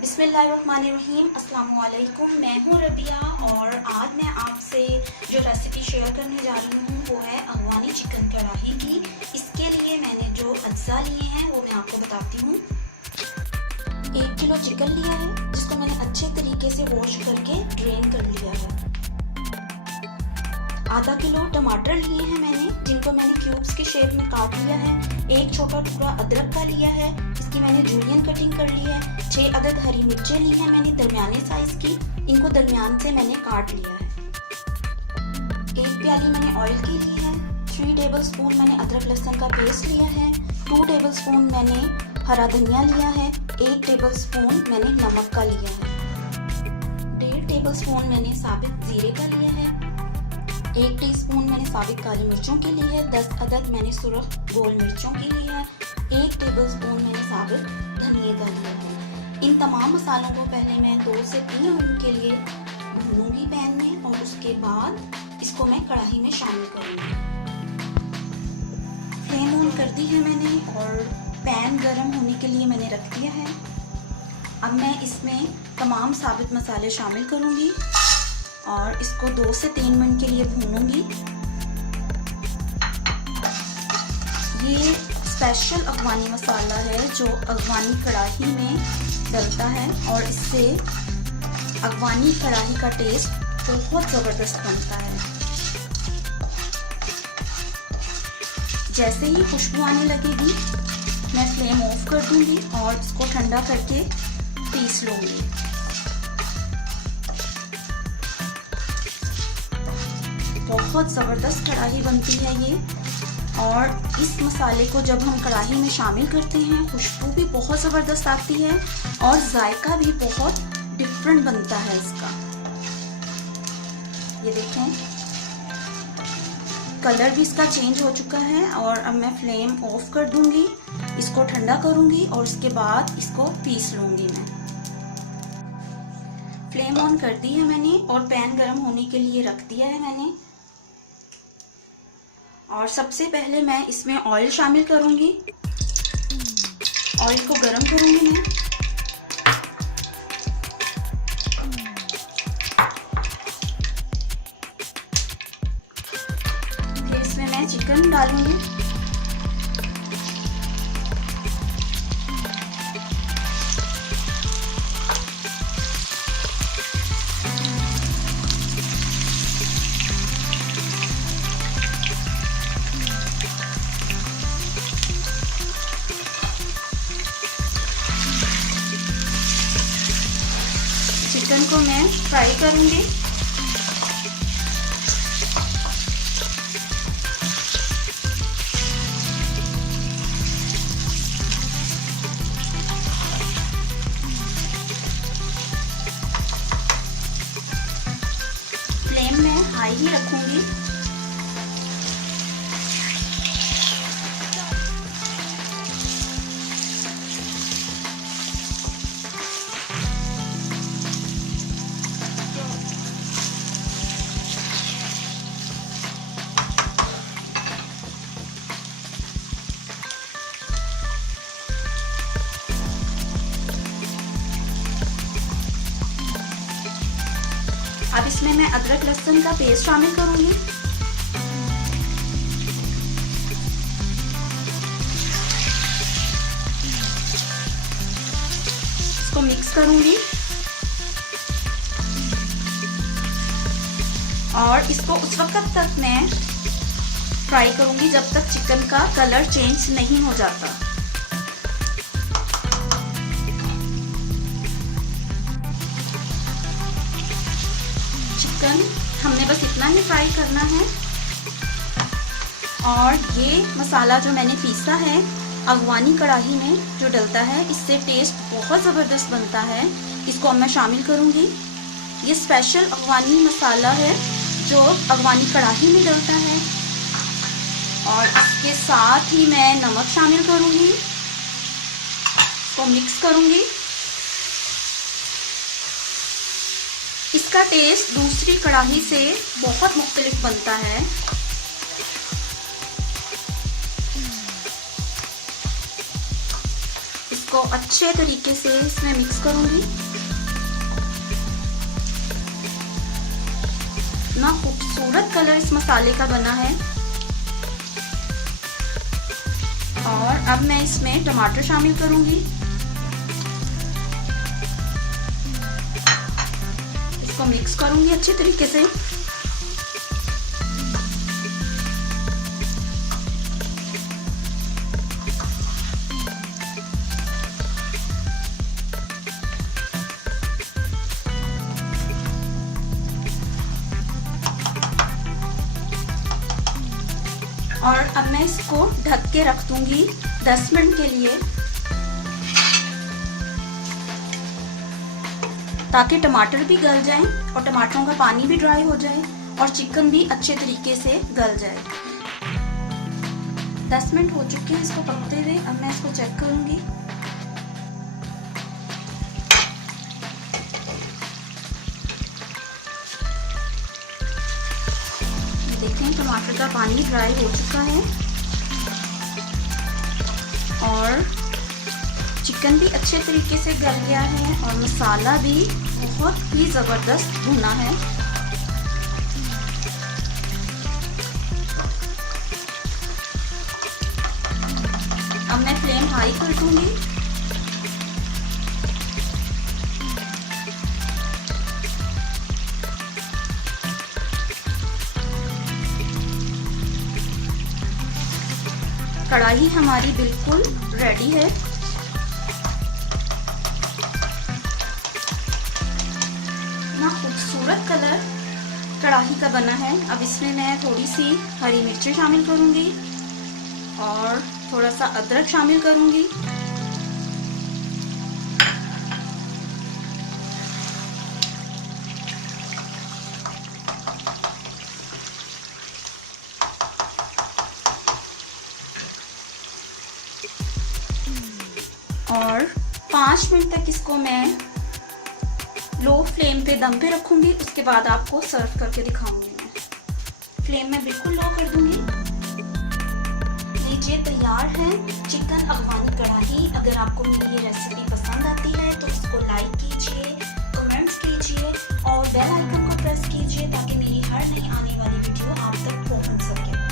बिस्मिल्लाहिर्रहमानिर्रहीम। अस्सलाम वालेकुम। मैं हूँ रबिया और आज मैं आपसे जो रेसिपी शेयर करने जा रही हूँ वो है अफगानी चिकन कढ़ाई की। इसके लिए मैंने जो अज्जा लिए हैं वो मैं आपको बताती हूँ। 1 किलो चिकन लिया है जिसको मैंने अच्छे तरीके से वॉश करके ड्रेन कर लिया है। आधा किलो टमाटर लिए हैं मैंने, जिनको मैंने क्यूब्स के शेप में काट लिया है। 1 छोटा टुकड़ा अदरक का लिया है, इसकी मैंने जूलियन कटिंग कर ली है। 6 अदद हरी मिर्चें ली हैं मैंने दरमियाने साइज की, इनको दरमियान से मैंने काट लिया है। 1 प्याली मैंने ऑयल की ली है। 3 टेबलस्पून मैंने अदरक लहसुन का पेस्ट लिया है। 2 टेबलस्पून मैंने हरा धनिया लिया है। 1 टेबलस्पून मैंने नमक का लिया है। 1.5 टेबलस्पून मैंने साबित जीरे का लिया है। 1 टीस्पून मैंने साबित काली मिर्चों की ली है। 10 अदद मैंने सुरख गोल मिर्चों की ली है। 1 टेबलस्पून मैंने साबित धनिया का लिया है। इन तमाम मसालों को पहले मैं 2 से 3 मिनट के लिए भूनूंगी पैन में और उसके बाद इसको मैं कढ़ाई में शामिल करूंगी। फ्लेम ऑन कर दी है मैंने और पैन गरम होने के लिए मैंने रख दिया है। अब मैं इसमें तमाम साबित मसाले शामिल करूंगी और इसको 2 से 3 मिनट के लिए भूनूंगी। ये स्पेशल अफगानी मसाला है जो अफगानी कढ़ाई में डलता है और इससे अफगानी कढ़ाई का टेस्ट बहुत ज़बरदस्त बनता है। जैसे ही खुशबू आने लगेगी मैं फ्लेम ऑफ कर दूंगी और इसको ठंडा करके पीस लूंगी। बहुत ज़बरदस्त कढ़ाई बनती है ये, और इस मसाले को जब हम कढ़ाई में शामिल करते हैं खुशबू भी बहुत ज़बरदस्त आती है और जायका भी बहुत डिफरेंट बनता है इसका। ये देखें कलर भी इसका चेंज हो चुका है और अब मैं फ्लेम ऑफ कर दूंगी, इसको ठंडा करूंगी और उसके बाद इसको पीस लूंगी मैं। फ्लेम ऑन कर दी है मैंने और पैन गरम होने के लिए रख दिया है मैंने। और सबसे पहले मैं इसमें ऑयल शामिल करूंगी। ऑयल को गरम करूंगी मैं। फिर इसमें मैं चिकन डालूंगी। चिकन को मैं फ्राई करूंगी। फ्लेम में हाई ही रखूंगी। अब इसमें मैं अदरक लहसुन का पेस्ट शामिल करूंगी। इसको मिक्स करूंगी और इसको उस वक्त तक मैं फ्राई करूंगी जब तक चिकन का कलर चेंज नहीं हो जाता। चिकन हमने बस इतना ही फ्राई करना है। और ये मसाला जो मैंने पीसा है अफगानी कढ़ाई में जो डलता है इससे टेस्ट बहुत ज़बरदस्त बनता है। इसको अब मैं शामिल करूँगी। ये स्पेशल अफगानी मसाला है जो अफगानी कढ़ाई में डलता है और इसके साथ ही मैं नमक शामिल करूँगी। इसको मिक्स करूँगी। इसका टेस्ट दूसरी कढ़ाई से बहुत मुख्तलिफ बनता है। इसको अच्छे तरीके से इसमें मिक्स करूंगी। ना खूबसूरत कलर इस मसाले का बना है। और अब मैं इसमें टमाटर शामिल करूंगी। इसको मिक्स करूंगी अच्छे तरीके से। और अब मैं इसको ढक के रख दूंगी 10 मिनट के लिए, ताकि टमाटर भी गल जाएं और टमाटरों का पानी भी ड्राई हो जाए और चिकन भी अच्छे तरीके से गल जाए। 10 मिनट हो चुके हैं इसको पकते हुए। अब मैं इसको चेक करूंगी। देखें टमाटर का पानी ड्राई हो चुका है और चिकन भी अच्छे तरीके से गल गया है और मसाला भी बहुत ही ज़बरदस्त भुना है। अब मैं फ्लेम हाई कर दूंगी। कढ़ाई हमारी बिल्कुल रेडी है। ना खूबसूरत कलर कढ़ाई का बना है। अब इसमें मैं थोड़ी सी हरी मिर्चें शामिल करूंगी और थोड़ा सा अदरक शामिल करूंगी। और 5 मिनट तक इसको मैं लो फ्लेम पे दम पे रखूंगी। उसके बाद आपको सर्व करके दिखाऊंगी। मैं फ्लेम में बिल्कुल लो कर दूंगी। लीजिए तैयार है चिकन अफगानी कढ़ाई। अगर आपको मेरी ये रेसिपी पसंद आती है तो इसको लाइक कीजिए, कमेंट्स कीजिए और बेल आइकन को प्रेस कीजिए ताकि मेरी हर नई आने वाली वीडियो आप तक पहुंच सके।